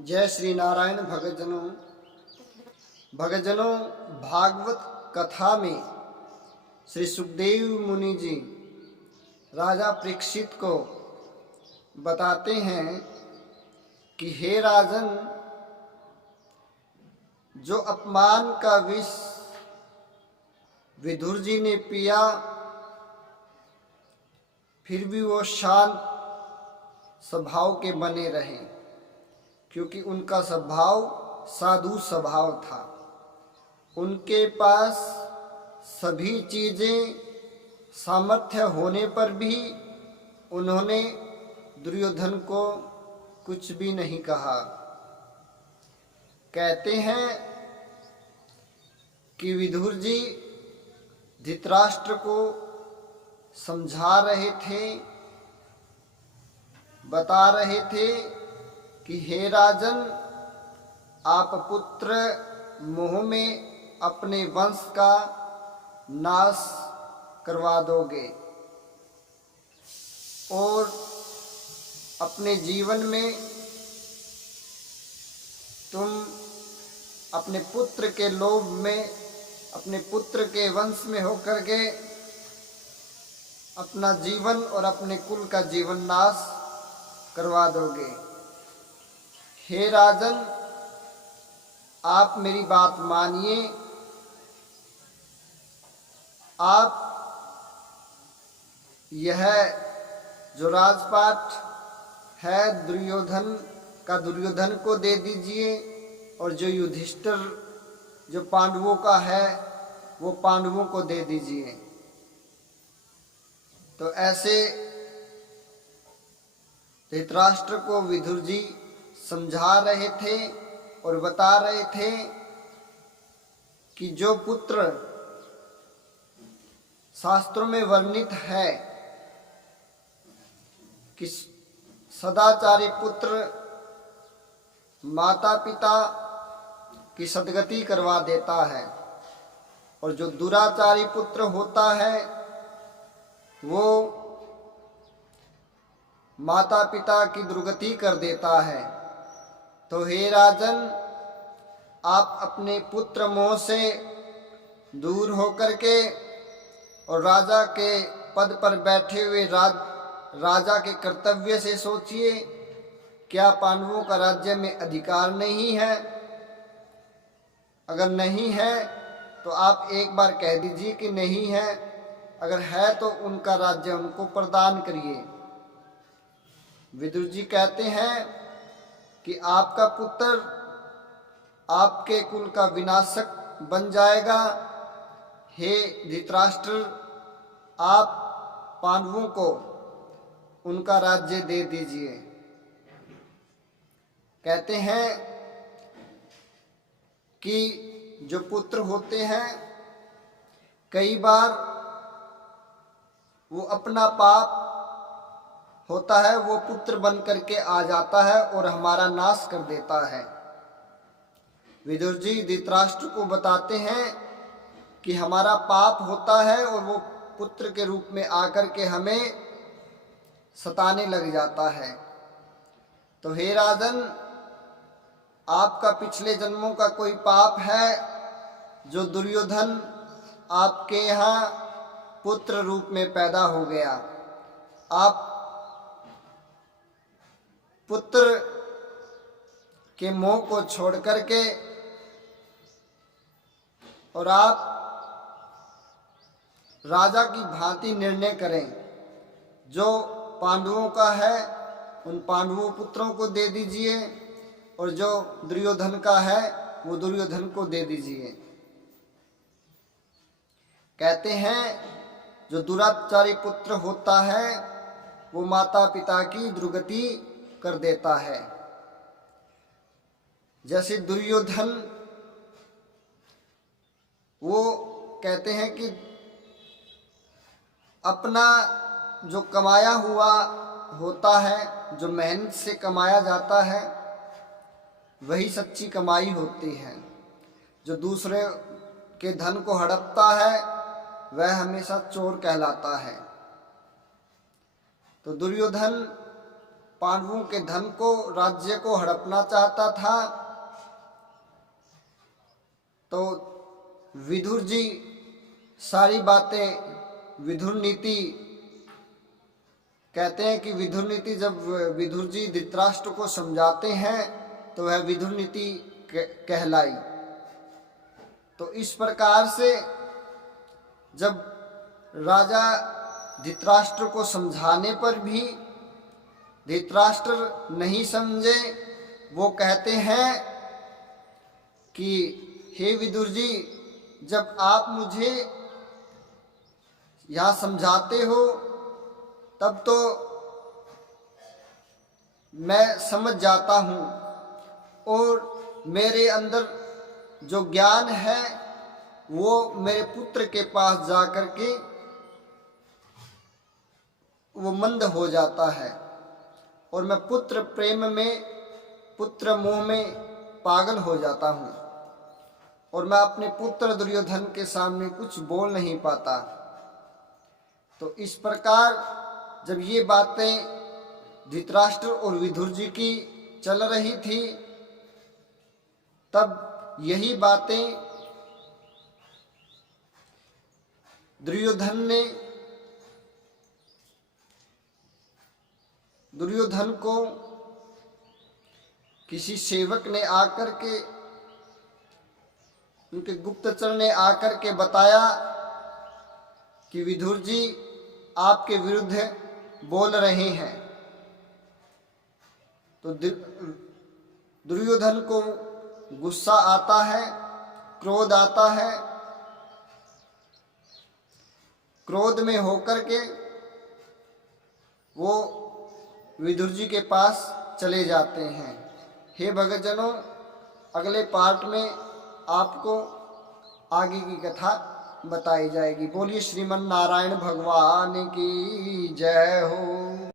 जय श्री नारायण। भगतजनों, भागवत कथा में श्री सुखदेव मुनि जी राजा परीक्षित को बताते हैं कि हे राजन, जो अपमान का विष विदुर जी ने पिया, फिर भी वो शांत स्वभाव के बने रहे, क्योंकि उनका स्वभाव साधु स्वभाव था। उनके पास सभी चीज़ें सामर्थ्य होने पर भी उन्होंने दुर्योधन को कुछ भी नहीं कहा। कहते हैं कि विदुर जी धृतराष्ट्र को समझा रहे थे, बता रहे थे कि हे राजन, आप पुत्र मोह में अपने वंश का नाश करवा दोगे और अपने जीवन में तुम अपने पुत्र के लोभ में, अपने पुत्र के वंश में होकर के अपना जीवन और अपने कुल का जीवन नाश करवा दोगे। हे राजन, आप मेरी बात मानिए। आप यह जो राजपाट है दुर्योधन का, दुर्योधन को दे दीजिए, और जो युधिष्ठिर जो पांडवों का है वो पांडवों को दे दीजिए। तो ऐसे धृतराष्ट्र को विदुर जी समझा रहे थे और बता रहे थे कि जो पुत्र शास्त्रों में वर्णित है कि सदाचारी पुत्र माता पिता की सद्गति करवा देता है, और जो दुराचारी पुत्र होता है वो माता पिता की दुर्गति कर देता है। तो हे राजन, आप अपने पुत्र मोह से दूर होकर के और राजा के पद पर बैठे हुए राजा के कर्तव्य से सोचिए। क्या पांडवों का राज्य में अधिकार नहीं है? अगर नहीं है तो आप एक बार कह दीजिए कि नहीं है, अगर है तो उनका राज्य उनको प्रदान करिए। विदुर जी कहते हैं कि आपका पुत्र आपके कुल का विनाशक बन जाएगा। हे धृतराष्ट्र, आप पांडवों को उनका राज्य दे दीजिए। कहते हैं कि जो पुत्र होते हैं, कई बार वो अपना पाप होता है वो पुत्र बन करके आ जाता है और हमारा नाश कर देता है। विदुर जी धृतराष्ट्र को बताते हैं कि हमारा पाप होता है और वो पुत्र के रूप में आकर के हमें सताने लग जाता है। तो हे राजन, आपका पिछले जन्मों का कोई पाप है जो दुर्योधन आपके यहाँ पुत्र रूप में पैदा हो गया। आप पुत्र के मोह को छोड़ करके और आप राजा की भांति निर्णय करें। जो पांडवों का है उन पांडवों पुत्रों को दे दीजिए, और जो दुर्योधन का है वो दुर्योधन को दे दीजिए। कहते हैं जो दुराचारी पुत्र होता है वो माता पिता की दुर्गति कर देता है। जैसे दुर्योधन, वो कहते हैं कि अपना जो कमाया हुआ होता है, जो मेहनत से कमाया जाता है, वही सच्ची कमाई होती है। जो दूसरे के धन को हड़पता है वह हमेशा चोर कहलाता है। तो दुर्योधन पांडवों के धन को, राज्य को हड़पना चाहता था। तो विदुर जी सारी बातें, विदुर नीति कहते हैं कि विदुर नीति जब विदुर जी धृतराष्ट्र को समझाते हैं तो वह विदुर नीति कहलाई। तो इस प्रकार से जब राजा धृतराष्ट्र को समझाने पर भी धृतराष्ट्र नहीं समझे, वो कहते हैं कि हे विदुर जी, जब आप मुझे यहाँ समझाते हो तब तो मैं समझ जाता हूँ, और मेरे अंदर जो ज्ञान है वो मेरे पुत्र के पास जाकर के वो मंद हो जाता है, और मैं पुत्र प्रेम में, पुत्र मोह में पागल हो जाता हूँ, और मैं अपने पुत्र दुर्योधन के सामने कुछ बोल नहीं पाता। तो इस प्रकार जब ये बातें धृतराष्ट्र और विदुर जी की चल रही थी, तब यही बातें दुर्योधन को किसी सेवक ने आकर के, उनके गुप्तचर ने आकर के बताया कि विदुर जी आपके विरुद्ध बोल रहे हैं। तो दुर्योधन को गुस्सा आता है, क्रोध आता है। क्रोध में होकर के वो विदुर जी के पास चले जाते हैं। हे भक्तजनों, अगले पार्ट में आपको आगे की कथा बताई जाएगी। बोलिए श्रीमन नारायण भगवान की जय हो।